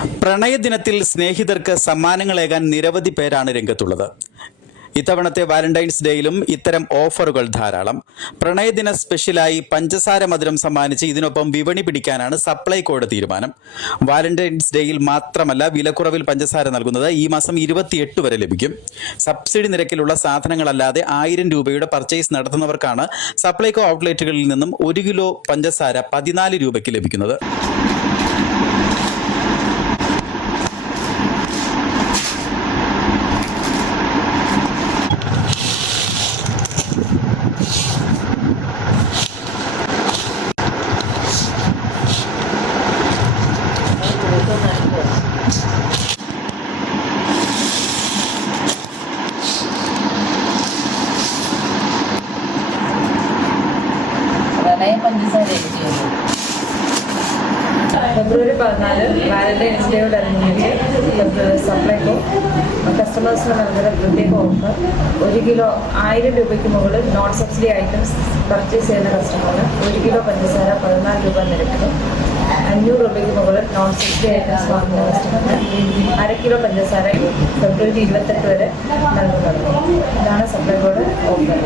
പ്രണയദിനത്തിൽ സ്നേഹിതർക്ക് സമ്മാനങ്ങളേകാൻ നിരവധി പേരാണ് രംഗത്തുള്ളത്. ഇത്തവണത്തെ വാലന്റൈൻസ് ഡേയിലും ഇത്തരം ഓഫറുകൾ ധാരാളം. പ്രണയദിന സ്പെഷ്യലായി പഞ്ചസാര മധുരം സമ്മാനിച്ച് ഇതിനൊപ്പം വിപണി പിടിക്കാനാണ് സപ്ലൈകോയുടെ തീരുമാനം. വാലന്റൈൻസ് ഡേയിൽ മാത്രമല്ല വിലക്കുറവിൽ പഞ്ചസാര നൽകുന്നത് ഈ മാസം 28 വരെ ലഭിക്കും. സബ്സിഡി നിരക്കിലുള്ള സാധനങ്ങളല്ലാതെ 1000 രൂപയുടെ പർച്ചേസ് നടത്തുന്നവർക്കാണ് സപ്ലൈകോ ഔട്ട്ലെറ്റുകളിൽ നിന്നും 1 കിലോ പഞ്ചസാര 14 രൂപയ്ക്ക് ലഭിക്കുന്നത്. ഫെബ്രുവരി 14 വാലന്റൈൻസ് ഡേയോടനുബന്ധിച്ച് സപ്ലൈകോ കസ്റ്റമേഴ്സിന് നൽകുന്ന പ്രത്യേക ഓഫർ 1 കിലോ 1000 രൂപയ്ക്ക് മുകളിൽ നോൺ സബ്സിഡി ഐറ്റംസ് പർച്ചേസ് ചെയ്യുന്ന കസ്റ്റമറിന് 1 കിലോ പഞ്ചസാര 14 രൂപ നിരക്കിലും 500 രൂപയ്ക്ക് മുകളിൽ നോൺ സബ്സിഡി ഐറ്റംസ് വാങ്ങുന്ന കസ്റ്റമറിന് 1/2 കിലോ പഞ്ചസാര ഫെബ്രുവരി 28 വരെ നൽകുന്നത്. ഇതാണ് സപ്ലൈകോയുടെ ഓഫർ.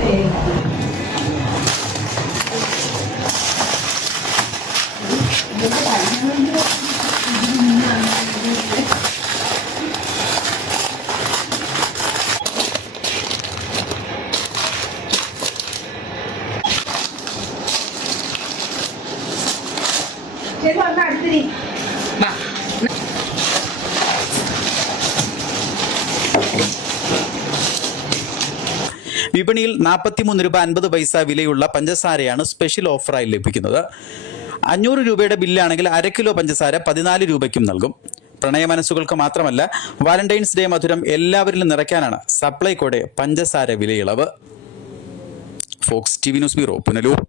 വിപണിയിൽ 43 രൂപ 50 പൈസ വിലയുള്ള പഞ്ചസാരയാണ് സ്പെഷ്യൽ ഓഫറായി ലഭിക്കുന്നത്. 500 രൂപയുടെ ബില്ലാണെങ്കിൽ 1/2 കിലോ പഞ്ചസാര 14 രൂപയ്ക്കും നൽകും. പ്രണയ മനസ്സുകൾക്ക് മാത്രമല്ല വാലന്റൈൻസ് ഡേ മധുരം എല്ലാവരിലും നിറയ്ക്കാനാണ് സപ്ലൈകോയുടെ പഞ്ചസാര വിലയിളവ്. Fox TV news bureau, Punalur.